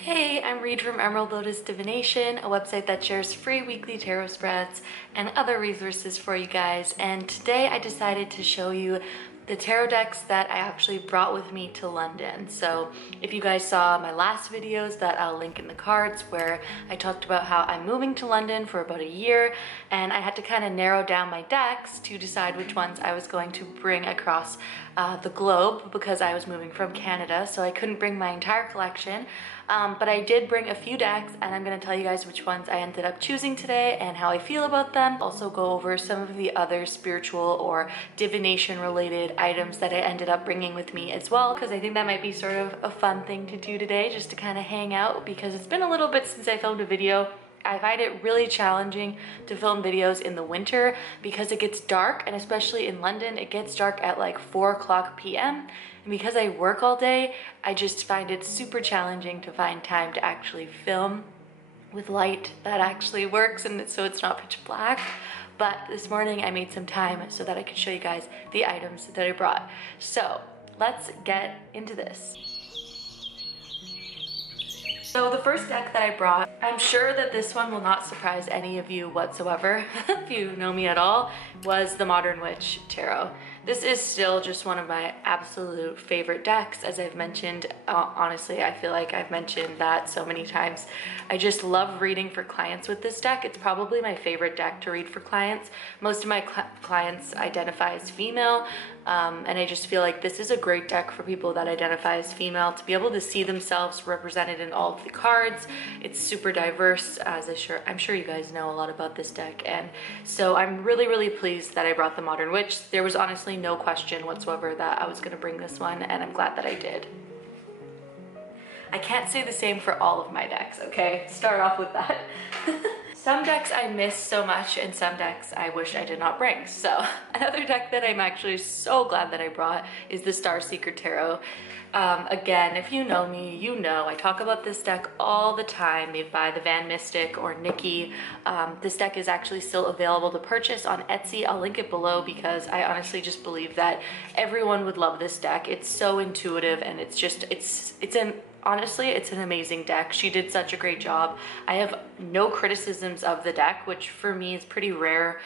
Hey, I'm Reed from Emerald Lotus Divination, a website that shares free weekly tarot spreads and other resources for you guys. And today I decided to show you the tarot decks that I actually brought with me to London. So if you guys saw my last videos that I'll link in the cards, where I talked about how I'm moving to London for about a year and I had to kind of narrow down my decks to decide which ones I was going to bring across the globe, because I was moving from Canada, so I couldn't bring my entire collection. But I did bring a few decks, and I'm going to tell you guys which ones I ended up choosing today and how I feel about them. Also go over some of the other spiritual or divination related items that I ended up bringing with me as well, because I think that might be sort of a fun thing to do today, just to kind of hang out, because it's been a little bit since I filmed a video. I find it really challenging to film videos in the winter because it gets dark, and especially in London, it gets dark at like 4 p.m. And because I work all day, I just find it super challenging to find time to actually film with light that actually works, and so it's not pitch black. But this morning I made some time so that I could show you guys the items that I brought. So let's get into this. So the first deck that I brought, I'm sure that this one will not surprise any of you whatsoever, if you know me at all, was the Modern Witch Tarot. This is still just one of my absolute favorite decks, as I've mentioned. Honestly, I feel like I've mentioned that so many times. I just love reading for clients with this deck. It's probably my favorite deck to read for clients. Most of my clients identify as female, and I just feel like this is a great deck for people that identify as female, to be able to see themselves represented in all of the cards. It's super diverse, as I'm sure you guys know a lot about this deck, and so I'm really pleased that I brought the Modern Witch. There was honestly no question whatsoever that I was going to bring this one, and I'm glad that I did. I can't say the same for all of my decks, okay? Start off with that. Some decks I miss so much, and some decks I wish I did not bring. So another deck that I'm actually so glad that I brought is the Starseeker Tarot. Again, if you know me, you know I talk about this deck all the time, made by the Van Mystic or Nikki. This deck is actually still available to purchase on Etsy. I'll link it below, because I honestly just believe that everyone would love this deck. It's so intuitive, and honestly, it's an amazing deck. She did such a great job. I have no criticisms of the deck, which for me is pretty rare.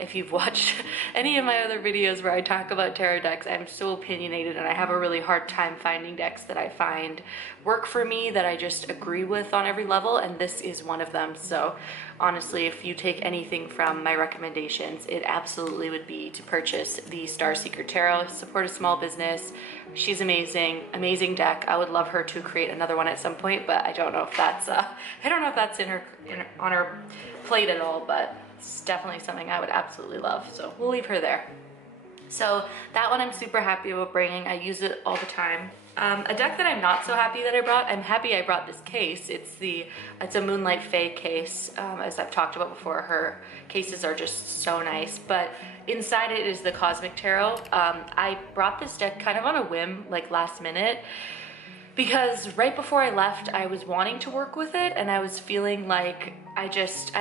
If you've watched any of my other videos where I talk about tarot decks, I'm so opinionated, and I have a really hard time finding decks that I find work for me, that I just agree with on every level, and this is one of them. So honestly, if you take anything from my recommendations, it absolutely would be to purchase the Starseeker Tarot, support a small business. She's amazing, amazing deck. I would love her to create another one at some point, but I don't know if that's on her plate at all, but it's definitely something I would absolutely love. So we'll leave her there. So that one I'm super happy about bringing. I use it all the time. A deck that I'm not so happy that I brought, I'm happy I brought this case. It's a Moonlight Fae case. As I've talked about before, her cases are just so nice, but inside it is the Cosmic Tarot. I brought this deck kind of on a whim, like last minute, because right before I left, I was wanting to work with it, and I was feeling like I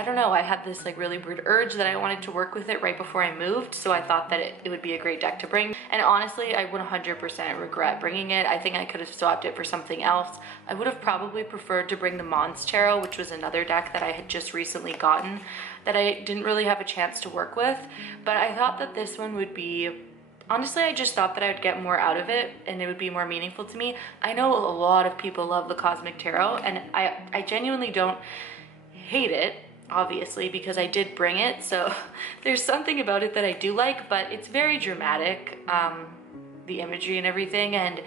don't know, I had this like really weird urge that I wanted to work with it right before I moved, so I thought that it would be a great deck to bring. And honestly, I 100% regret bringing it. I think I could have swapped it for something else. I would have probably preferred to bring the Mons Tarot, which was another deck that I had just recently gotten that I didn't really have a chance to work with, but I thought that this one would be, honestly, I just thought that I would get more out of it and it would be more meaningful to me. I know a lot of people love the Cosmic Tarot, and I genuinely don't hate it, obviously, because I did bring it. So there's something about it that I do like, but it's very dramatic, the imagery and everything. And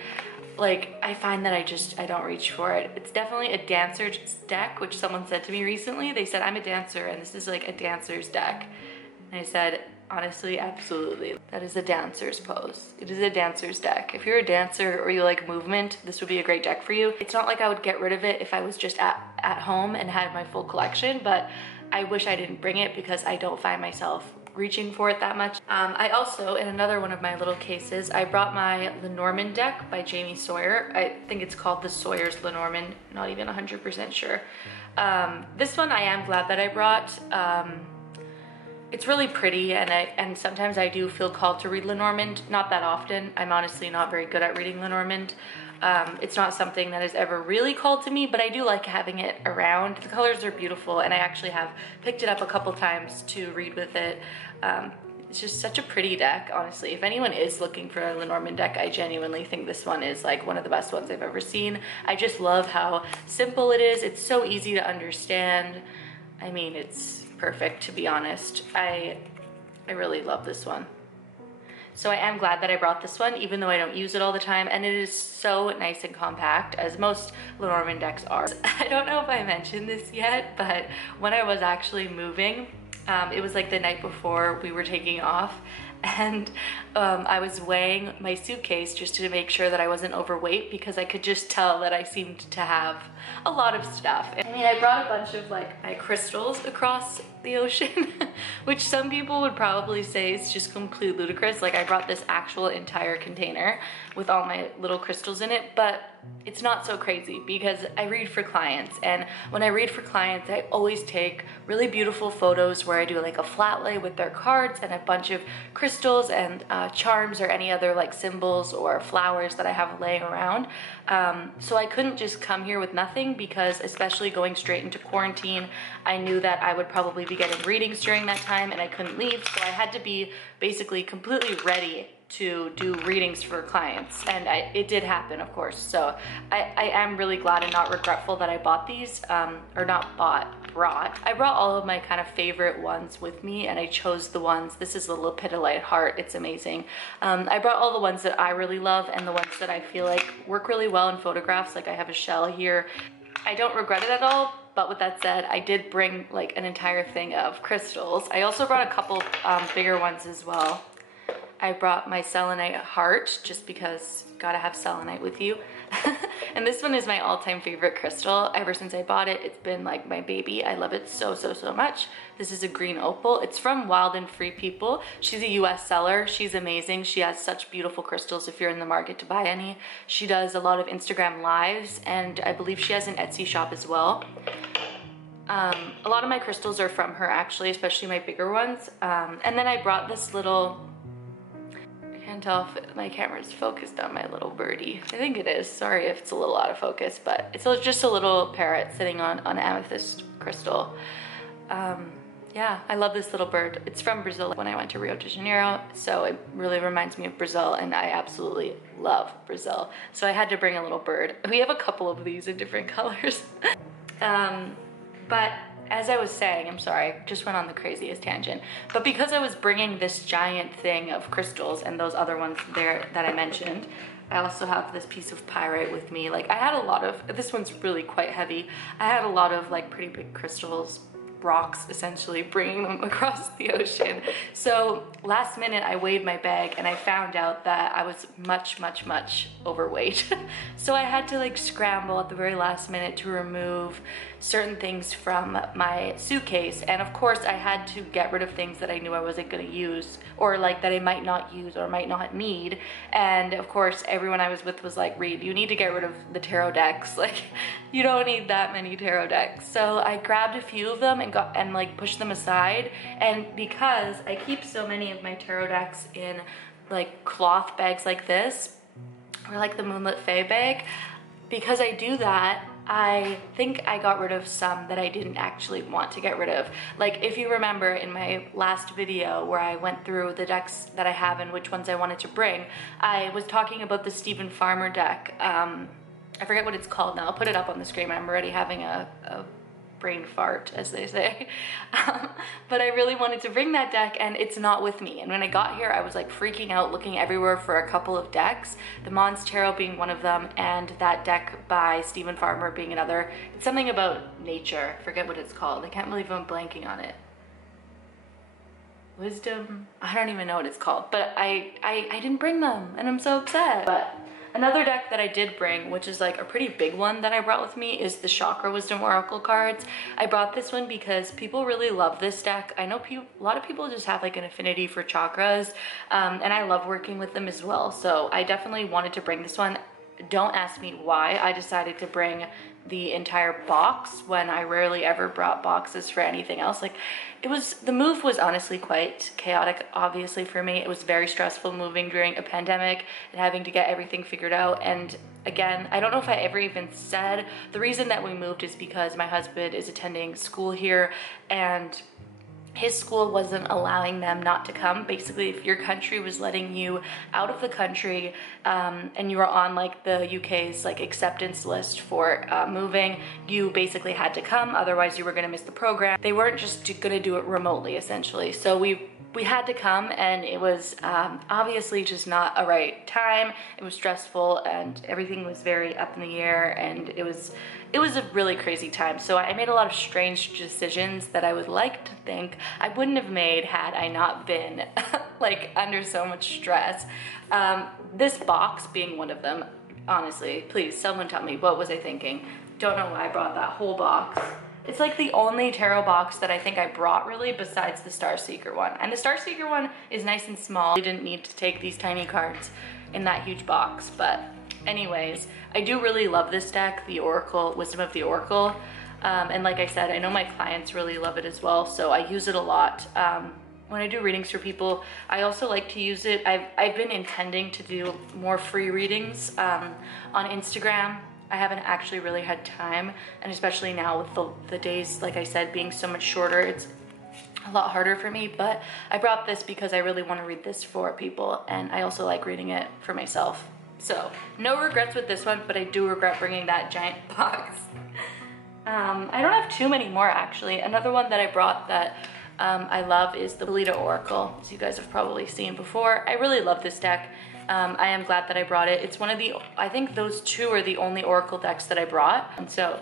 like, I find that I don't reach for it. It's definitely a dancer's deck, which someone said to me recently. They said, I'm a dancer and this is like a dancer's deck. And I said, honestly, absolutely. That is a dancer's pose. It is a dancer's deck. If you're a dancer or you like movement, this would be a great deck for you. It's not like I would get rid of it if I was just at home and had my full collection, but I wish I didn't bring it because I don't find myself reaching for it that much. I also, in another one of my little cases, I brought my Lenormand deck by Jamie Sawyer. I think it's called the Sawyer's Lenormand, not even 100% sure. This one I am glad that I brought. It's really pretty, and sometimes I do feel called to read Lenormand. Not that often. I'm honestly not very good at reading Lenormand. It's not something that has ever really called to me, but I do like having it around. The colors are beautiful, and I actually have picked it up a couple times to read with it. It's just such a pretty deck, honestly. If anyone is looking for a Lenormand deck, I genuinely think this one is like one of the best ones I've ever seen. I just love how simple it is. It's so easy to understand. I mean, it's perfect, to be honest. I really love this one. So I am glad that I brought this one, even though I don't use it all the time, and it is so nice and compact, as most Lenormand decks are. I don't know if I mentioned this yet, but when I was actually moving, it was like the night before we were taking off, and I was weighing my suitcase just to make sure that I wasn't overweight, because I could just tell that I seemed to have a lot of stuff. I mean, I brought a bunch of like my crystals across the ocean, which some people would probably say is just complete ludicrous. Like, I brought this actual entire container with all my little crystals in it, but it's not so crazy because I read for clients, and when I read for clients, I always take really beautiful photos where I do like a flat lay with their cards and a bunch of crystals and charms or any other like symbols or flowers that I have laying around. So I couldn't just come here with nothing, because especially going straight into quarantine, I knew that I would probably be getting readings during that time and I couldn't leave, so I had to be basically completely ready to do readings for clients, and it did happen, of course. So I am really glad and not regretful that I bought these, or not bought, brought. I brought all of my kind of favorite ones with me, and I chose the ones, this is the Lepidolite heart, it's amazing. I brought all the ones that I really love and the ones that I feel like work really well in photographs. Like, I have a shell here. I don't regret it at all, but with that said, I did bring like an entire thing of crystals. I also brought a couple bigger ones as well. I brought my selenite heart, just because gotta have selenite with you. And this one is my all-time favorite crystal. Ever since I bought it, it's been like my baby. I love it so, so, so much. This is a green opal. It's from Wild and Free People. She's a US seller. She's amazing. She has such beautiful crystals if you're in the market to buy any. She does a lot of Instagram lives, and I believe she has an Etsy shop as well. A lot of my crystals are from her, actually, especially my bigger ones. And then I brought this little, I can't tell if my camera's focused on my little birdie. I think it is. Sorry if it's a little out of focus, but it's just a little parrot sitting on an amethyst crystal. Yeah, I love this little bird. It's from Brazil when I went to Rio de Janeiro, so it really reminds me of Brazil, and I absolutely love Brazil. So I had to bring a little bird. We have a couple of these in different colors. But as I was saying, I'm sorry, I just went on the craziest tangent, but because I was bringing this giant thing of crystals and those other ones there that I mentioned, I also have this piece of pyrite with me. Like, I had a lot of, this one's really quite heavy. I had a lot of like pretty big crystals, rocks essentially, bringing them across the ocean. So last minute I weighed my bag and I found out that I was much, much, much overweight. So I had to like scramble at the very last minute to remove certain things from my suitcase, and of course I had to get rid of things that I knew I wasn't going to use, or like that I might not use or might not need. And of course everyone I was with was like, Reed, you need to get rid of the tarot decks, like you don't need that many tarot decks. So I grabbed a few of them and like pushed them aside, and because I keep so many of my tarot decks in like cloth bags like this, or like the Moonlit Fae bag, because I do that, I think I got rid of some that I didn't actually want to get rid of. Like, if you remember in my last video where I went through the decks that I have and which ones I wanted to bring, I was talking about the Stephen Farmer deck. I forget what it's called now. I'll put it up on the screen. I'm already having a brain fart, as they say. But I really wanted to bring that deck, and it's not with me. And when I got here, I was like freaking out, looking everywhere for a couple of decks, the Mons Tarot being one of them, and that deck by Stephen Farmer being another. It's something about nature. I forget what it's called. I can't believe I'm blanking on it. Wisdom? I don't even know what it's called, but I didn't bring them, and I'm so upset. But another deck that I did bring, which is like a pretty big one that I brought with me, is the Chakra Wisdom Oracle cards. I brought this one because people really love this deck. I know a lot of people just have like an affinity for chakras, and I love working with them as well. So I definitely wanted to bring this one. Don't ask me why I decided to bring the entire box when I rarely ever brought boxes for anything else. Like, the move was honestly quite chaotic, obviously, for me. It was very stressful moving during a pandemic and having to get everything figured out, and Again, I don't know if I ever even said, the reason that we moved is because my husband is attending school here and his school wasn't allowing them not to come. Basically, if your country was letting you out of the country and you were on like the UK's like acceptance list for moving, you basically had to come, otherwise you were gonna miss the program. They weren't just gonna do it remotely, essentially. So we had to come, and it was obviously just not a right time. It was stressful and everything was very up in the air, and it was a really crazy time. So I made a lot of strange decisions that I would like to think I wouldn't have made had I not been like under so much stress. This box being one of them. Honestly, please, someone tell me, what was I thinking? Don't know why I brought that whole box. It's like the only tarot box that I think I brought really, besides the Star Seeker one. And the Star Seeker one is nice and small. You didn't need to take these tiny cards in that huge box. But anyways, I do really love this deck, the Oracle, Wisdom of the Oracle. And like I said, I know my clients really love it as well, so I use it a lot. When I do readings for people, I also like to use it. I've been intending to do more free readings on Instagram. I haven't actually really had time, and especially now with the days, like I said, being so much shorter, it's a lot harder for me. But I brought this because I really want to read this for people, and I also like reading it for myself. So no regrets with this one, but I do regret bringing that giant box. I don't have too many more actually. Another one that I brought that I love is the Lolita Oracle, as you guys have probably seen before. I really love this deck. I am glad that I brought it. It's one of the, I think those two are the only Oracle decks that I brought. And so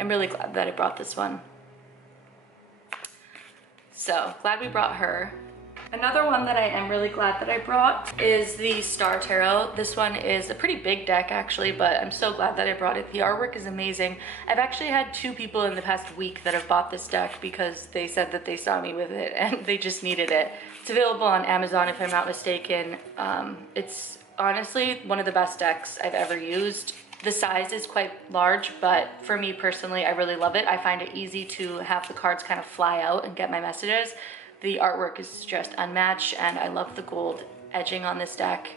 I'm really glad that I brought this one. So glad we brought her. Another one that I am really glad that I brought is the Star Tarot. This one is a pretty big deck actually, but I'm so glad that I brought it. The artwork is amazing. I've actually had 2 people in the past week that have bought this deck because they said that they saw me with it and they just needed it. It's available on Amazon if I'm not mistaken. It's honestly one of the best decks I've ever used. The size is quite large, but for me personally, I really love it. I find it easy to have the cards kind of fly out and get my messages. The artwork is just unmatched, and I love the gold edging on this deck.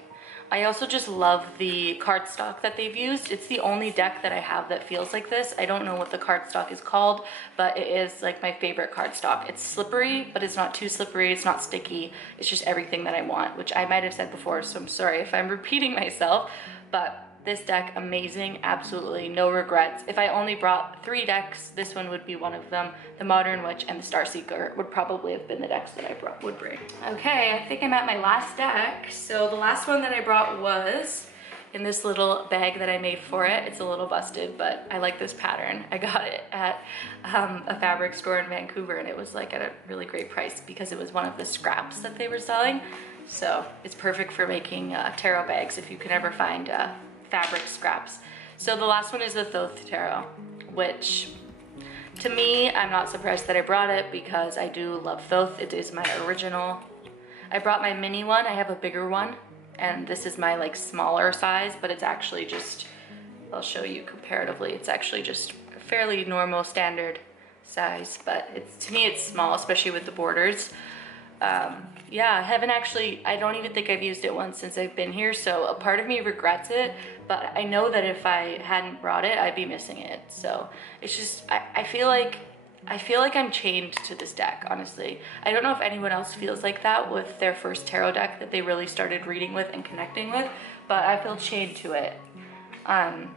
I also just love the cardstock that they've used. It's the only deck that I have that feels like this. I don't know what the cardstock is called, but it is like my favorite cardstock. It's slippery, but it's not too slippery. It's not sticky. It's just everything that I want, which I might have said before, so I'm sorry if I'm repeating myself, but this deck, amazing, absolutely no regrets. If I only brought 3 decks, this one would be one of them. The Modern Witch and the Star Seeker would probably have been the decks that I would bring. Okay, I think I'm at my last deck. So the last one that I brought was in this little bag that I made for it. It's a little busted, but I like this pattern. I got it at a fabric store in Vancouver, and it was like at a really great price because it was one of the scraps that they were selling. So it's perfect for making tarot bags if you can ever find fabric scraps. So the last one is the Thoth Tarot, which to me, I'm not surprised that I brought it because I do love Thoth. It is my original. I brought my mini one. I have a bigger one, and this is my like smaller size, but it's actually just, I'll show you comparatively, it's actually just a fairly normal standard size, but it's, to me it's small, especially with the borders. Yeah, I don't even think I've used it once since I've been here, so a part of me regrets it, but I know that if I hadn't brought it, I'd be missing it. So it's just, I feel like I'm chained to this deck, honestly. I don't know if anyone else feels like that with their first tarot deck that they really started reading with and connecting with, but I feel chained to it.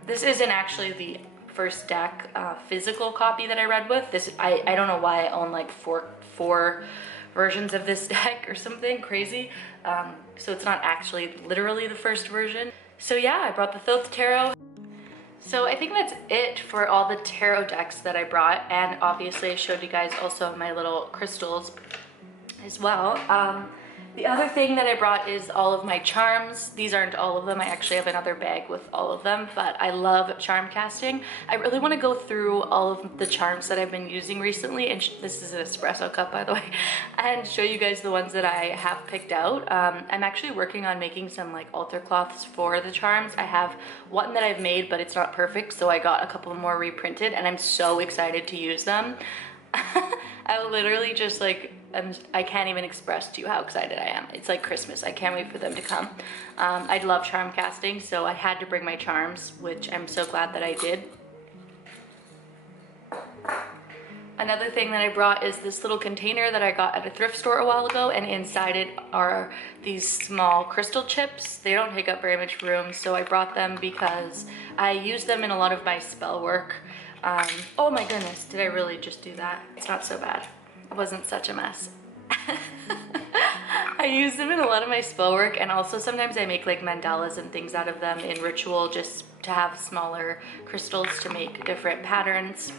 This isn't actually the first deck physical copy that I read with. This, I don't know why I own like four versions of this deck or something crazy. So it's not actually literally the first version. So yeah, I brought the Thoth Tarot. So I think that's it for all the tarot decks that I brought, and obviously I showed you guys also my little crystals as well. The other thing that I brought is all of my charms. These aren't all of them. I actually have another bag with all of them, but I love charm casting. I really want to go through all of the charms that I've been using recently, and this is an espresso cup, by the way, and show you guys the ones that I have picked out. I'm actually working on making some like altar cloths for the charms. I have one that I've made, but it's not perfect, so I got a couple more reprinted, and I'm so excited to use them. I literally just like I can't even express to you how excited I am. It's like Christmas. I can't wait for them to come. I love charm casting, so I had to bring my charms, which I'm so glad that I did. Another thing that I brought is this little container that I got at a thrift store a while ago, and inside it are these small crystal chips. They don't take up very much room, so I brought them because I use them in a lot of my spell work. Oh my goodness, did I really just do that? It's not so bad. It wasn't such a mess. I use them in a lot of my spell work, and also sometimes I make like mandalas and things out of them in ritual, just to have smaller crystals to make different patterns.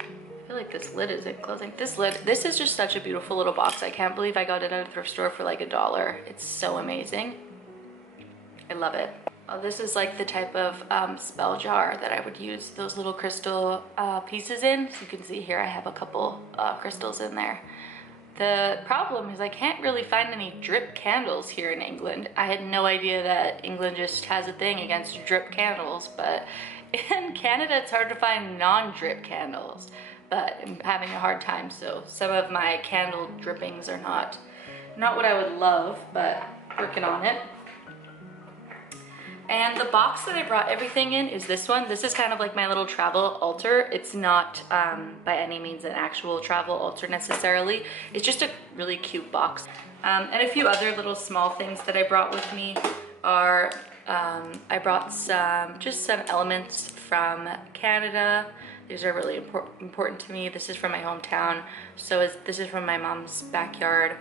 I feel like this lid isn't closing. This is just such a beautiful little box. I can't believe I got it at a thrift store for like $1. It's so amazing. I love it. This is like the type of spell jar that I would use those little crystal pieces in. So you can see here I have a couple crystals in there. The problem is I can't really find any drip candles here in England. I had no idea that England just has a thing against drip candles, but in Canada it's hard to find non-drip candles. But I'm having a hard time, so some of my candle drippings are not what I would love, but working on it. And the box that I brought everything in is this one. This is kind of like my little travel altar. It's not by any means an actual travel altar necessarily. It's just a really cute box. And a few other little small things that I brought with me are, I brought just some elements from Canada. These are really important to me. This is from my hometown. This is from my mom's backyard.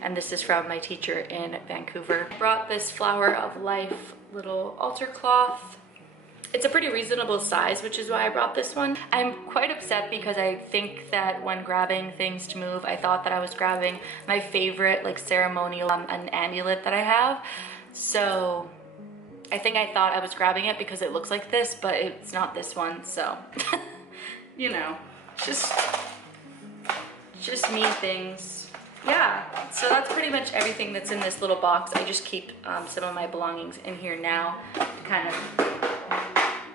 And this is from my teacher in Vancouver. I brought this Flower of Life little altar cloth. It's a pretty reasonable size, which is why I brought this one. I'm quite upset because I think that when grabbing things to move, I thought that I was grabbing my favorite like ceremonial an amulet that I have. So I think I thought I was grabbing it because it looks like this, but it's not this one, so you know, just me things. Yeah, so that's pretty much everything that's in this little box. I just keep some of my belongings in here now to kind of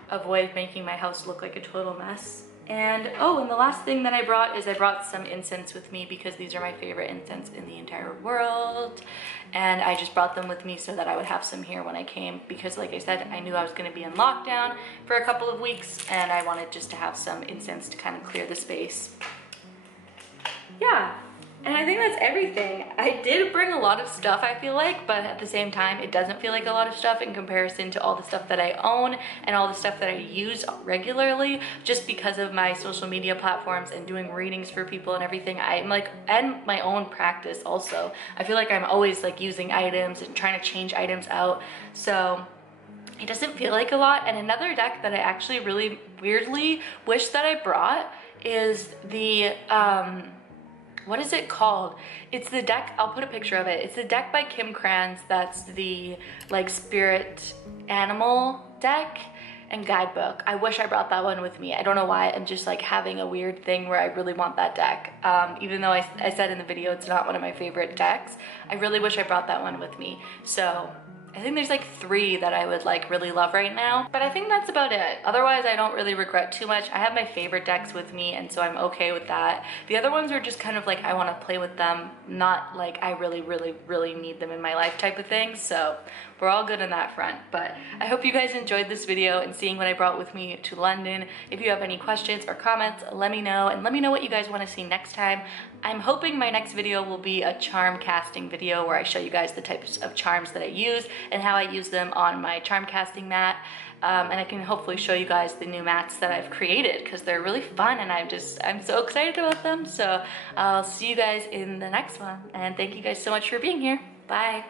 avoid making my house look like a total mess. And oh, and the last thing that I brought is I brought some incense with me because these are my favorite incense in the entire world. And I just brought them with me so that I would have some here when I came because like I said, I knew I was gonna be in lockdown for a couple of weeks and I wanted just to have some incense to kind of clear the space. Yeah. And I think that's everything. I did bring a lot of stuff, I feel like, but at the same time, it doesn't feel like a lot of stuff in comparison to all the stuff that I own and all the stuff that I use regularly, just because of my social media platforms and doing readings for people and everything. I'm like, and my own practice also. I feel like I'm always like using items and trying to change items out. So it doesn't feel like a lot. And another deck that I actually really weirdly wish that I brought is the, what is it called? It's the deck, I'll put a picture of it. It's the deck by Kim Kranz that's the like spirit animal deck and guidebook. I wish I brought that one with me. I don't know why, I'm just like having a weird thing where I really want that deck. Even though I said in the video it's not one of my favorite decks, I really wish I brought that one with me. So I think there's like 3 that I would like really love right now, but I think that's about it. Otherwise, I don't really regret too much. I have my favorite decks with me, and so I'm okay with that. The other ones are just kind of like I want to play with them, not like I really need them in my life type of thing. So we're all good on that front. But I hope you guys enjoyed this video and seeing what I brought with me to London. If you have any questions or comments, let me know, and let me know what you guys want to see next time. I'm hoping my next video will be a charm casting video where I show you guys the types of charms that I use and how I use them on my charm casting mat. And I can hopefully show you guys the new mats that I've created because they're really fun and I'm so excited about them. So I'll see you guys in the next one, and thank you guys so much for being here. Bye.